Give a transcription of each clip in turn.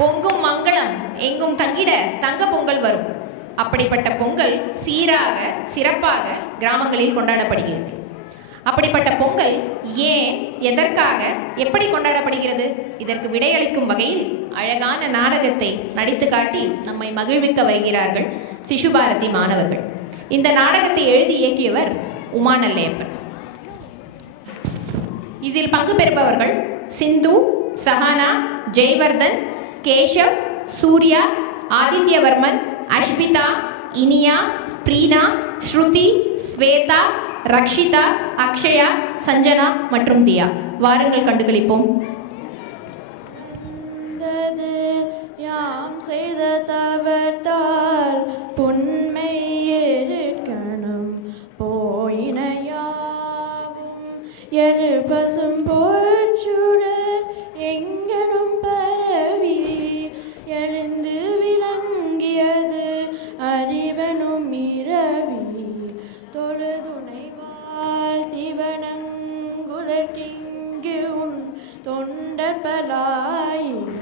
பொங்கும் மங்களம் எங்கும் தங்கிட தங்க பொங்கல் வரும். அப்படிப்பட்ட பொங்கல் சீராக சிறப்பாக கிராமங்களில் கொண்டாடப்படுகிறது. அப்படிப்பட்ட பொங்கல் ஏன், எதற்காக, எப்படி கொண்டாடப்படுகிறது? இதற்கு விடையளிக்கும் வகையில் அழகான நாடகத்தை நடித்து காட்டி நம்மை மகிழ்விக்க வருகிறார்கள் சிசுபாரதி மாணவர்கள். இந்த நாடகத்தை எழுதி இயக்கியவர் உமா நல்லையப்பன். இதில் பங்கு பெறுபவர்கள் சிந்து, சஹானா, ஜெய்வர்தன், கேஷவ், சூர்யா, ஆதித்யவர்மன், அஷ்மிதா, இனியா, பிரீனா, ஸ்ருதி, ஸ்வேதா, ரக்ஷிதா, அக்ஷயா, சஞ்சனா மற்றும் தியா. வாருங்கள் கண்டுகளிப்போம். யாம் செய்த தவத்தால் புன்மை இருக்கணும் போயினையாவும் எழு பசும் போச்சுடர் எங்கனும் பரவி எழுந்து விளங்கியது அறிவனும் இரவி தொழுதுணை வாழ்த்தி வணங்குதற்கிங்கு உன் தொண்டற்பலாயினர்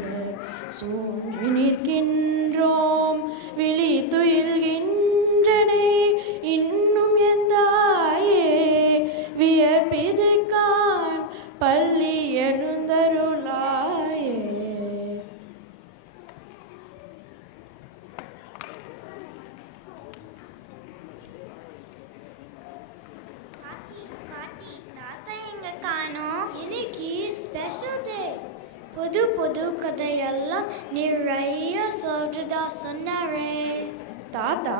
சூழ்ந்து நிற்கின்றோம் விழித்துயில்கின்றனை இன்னும் எந்தாயே வியப்பிதுக்கான் பள்ளி எழுந்தருளாயே. இன்னைக்கு ஸ்பெஷல் டே. புது புது கதையெல்லாம் நிறைய சொல்றதா சொன்னாரே. தாத்தா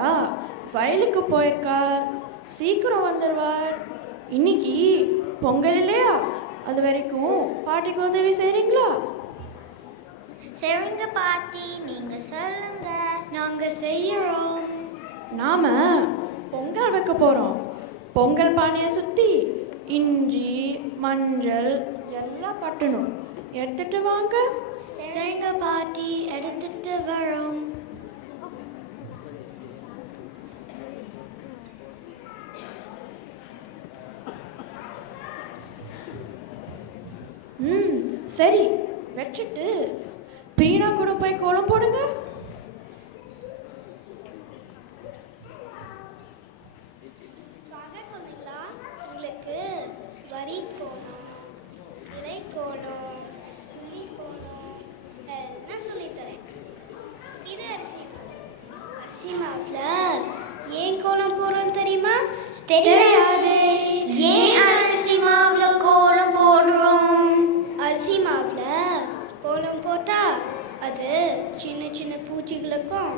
வயலுக்கு போயிருக்கார், சீக்கிரம் வந்துடுவார். இன்னைக்கு பொங்கல் இல்லையா, அது வரைக்கும் பாட்டிக்கு உதவி செய்றீங்களா? சரிங்க பாட்டி, நீங்க சொல்லுங்க, நாங்க செய்யறோம். நாம பொங்கல் வைக்க போறோம். பொங்கல் பானையை சுத்தி இஞ்சி மஞ்சள் எல்லாம் கட்டணும். எடுத்துட்டு வாங்க. சரிங்க பாட்டி, எடுத்துட்டு வரோம். சரி, வச்சுட்டு பிரீனா கூட போய் கோலம் போடுங்க. உங்களுக்கு வரி கோலம், இலை கோலம், புளி கோலம் எல்லாம் சொல்லித்தரேன். இது அரிசி மாவுல ஏன் கோலம் போடுறோம் தெரியுமா? தெரியாது. ஏன் அரிசி மாவுல கோலம் போடுறோம்? அரிசி மாவுல கோலம் போட்டா அது சின்ன சின்ன பூச்சிகளுக்கும்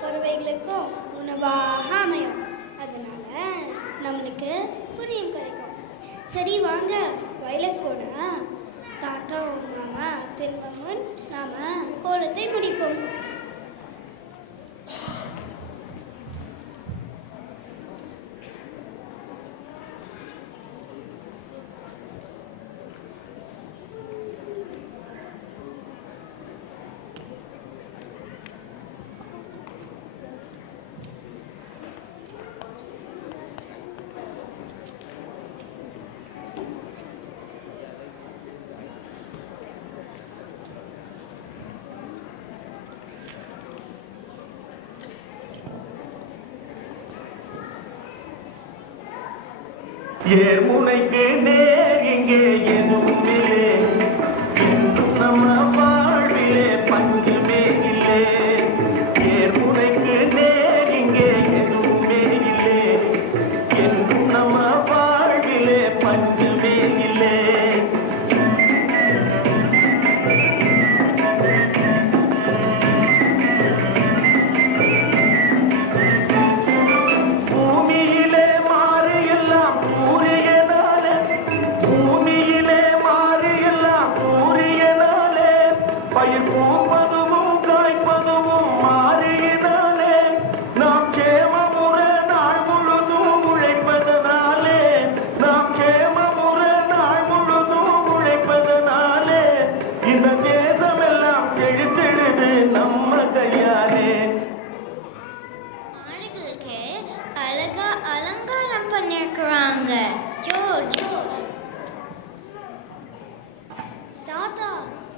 பறவைகளுக்கும் உணவாக அமையும். அதனால நம்மளுக்கு புண்ணியம் கிடைக்கும். சரி வாங்க, வயலுக்கு போனா தாத்தா மாமா திரும்ப முன் நாம கோலத்தை முடிப்போம். ஏர்முனைக்கு நேர் இங்கே எதுவுமே இன்றும் நம்ம வாழ்விலே பஞ்சமே இல்லை. ஏர்முனைக்கு நேர் இங்கே எதுவுமே இல்லை என்றும் நம்ம வாழ்விலே பஞ்சமே இல்லை.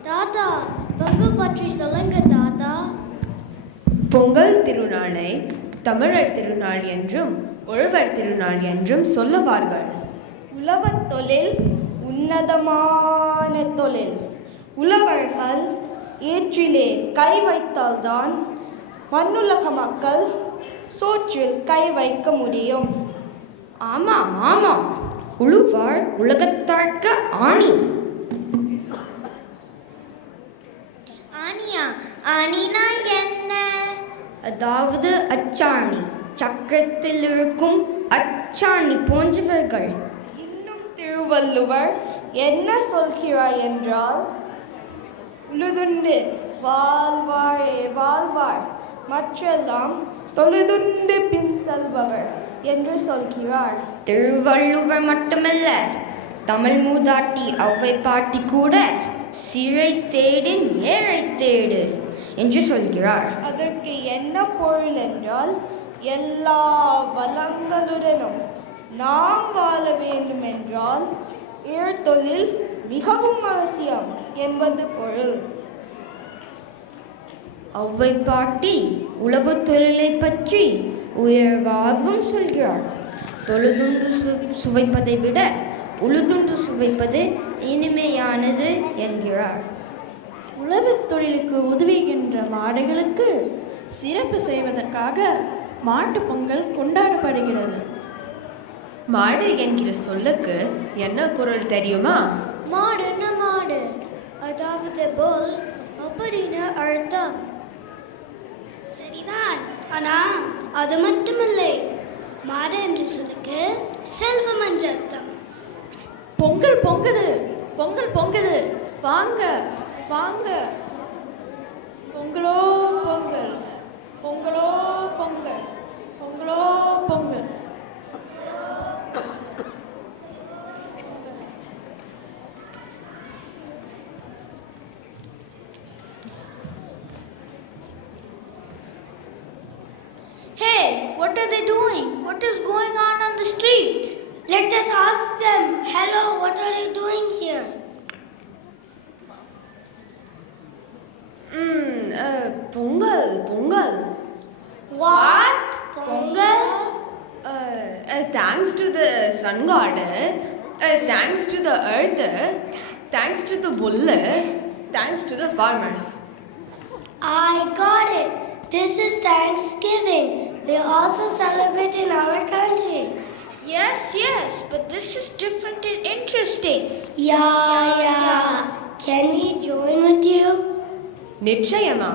தாத்தா, பங்கு பற்றி சொல்லுங்க. பொங்கல் திருநாளை தமிழர் திருநாள் என்றும் உழவர் திருநாள் என்றும் சொல்லுவார்கள். உழவுத் தொழில் உன்னதமான தொழில். உழவர்கள் ஏற்றிலே கை வைத்தால்தான் மண்ணுலக மக்கள் சோற்றில் கை வைக்க முடியும். ஆமாம் ஆமாம், உழுவார் உலகத்தார்க்கு ஆணி. ஆனியா? ஆனினா என்ன? அதாவது அச்சாணி, சக்கரத்தில் இருக்கும் அச்சாணி போன்றவர்கள். இன்னும் திருவள்ளுவர் என்ன சொல்கிறார் என்றால், உழுதுண்டு வாழ்வாரே வாழ்வார், மற்றெல்லாம் தொழுதுண்டு பின் செல்பவர் என்று சொல்கிறார். திருவள்ளுவர் மட்டுமல்ல, தமிழ் மூதாட்டி ஔவை பாட்டி கூட சிறை தேடு நேரை தேடு என்று சொல்கிறார். அதற்கு என்ன பொருள் என்றால், எல்லா வளங்களுடனும் நாம் வாழ வேண்டும் என்றால் தொழில் மிகவும் அவசியம் என்பது பொருள். ஔவை பாட்டி உழவு தொழிலை பற்றி உயர்வாகவும் சொல்கிறார். தொழுதுண்டு சுவைப்பதை விட உழுதுண்டு சுவைப்பது இனிமையானது என்கிறார். உழவுத் தொழிலுக்கு உதவுகின்ற மாடுகளுக்கு சிறப்பு செய்வதற்காக மாட்டுப் பொங்கல் கொண்டாடப்படுகிறது. மாடு என்கிற சொல்லுக்கு என்ன பொருள் தெரியுமா? மாடுன்னா மாடு, அதாவது போல் அப்படின்னு அர்த்தம். சரிதான், ஆனா அது மட்டுமில்லை. மாடு என்று சொல்லுக்கு செல்வம் என்று அர்த்தம். பொங்கல் பொங்குது, பொங்கல் பொங்குது, வாங்க வாங்க. பொங்கலோ பொங்கல், பொங்கலோ பொங்கல், பொங்கலோ Pongal. Hey, what are they doing? What is going on the street? Let us ask them. Hello, what are you doing here? Pongal Pongal. What? Pongal? Thanks to the sun god, thanks to the earth, thanks to the bull, thanks to the farmers. I got it. This is Thanksgiving. We also celebrate in our country. Yes, but this is different and interesting. Yeah. Can we join with you? நிச்சயமா.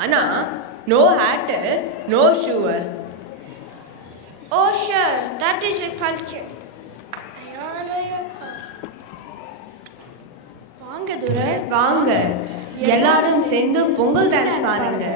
ஆனா no hat, no shoe. Oh, sure. That is your culture. I honor your culture. வாங்க துரை வாங்க, எல்லாரும் சேர்ந்து Pongal dance பாருங்க.